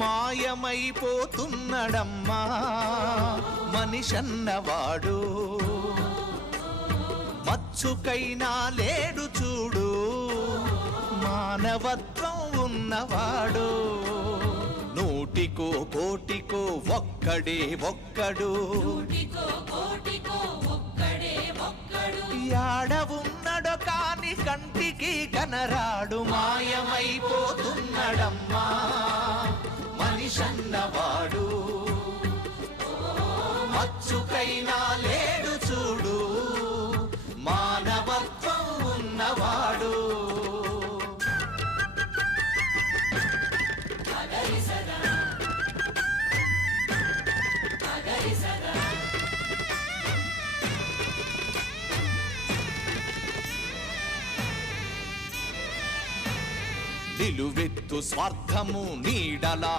మాయమైపోతున్నడమ్మా మనిషన్నవాడు, మచ్చుకైనా లేడు చూడు మానవత్వం ఉన్నవాడు. నూటికో కోటికో ఒక్కడే ఒక్కడు, యాడ ఉన్నడో కాని కంటికి కనరాడు. మాయమైపోతున్నడమ్మా మనిషన్నవాడు, మచ్చుకైనా లేడు చూడు మానవత్వం ఉన్నవాడు. నిలువెత్తు స్వార్థము నీడలా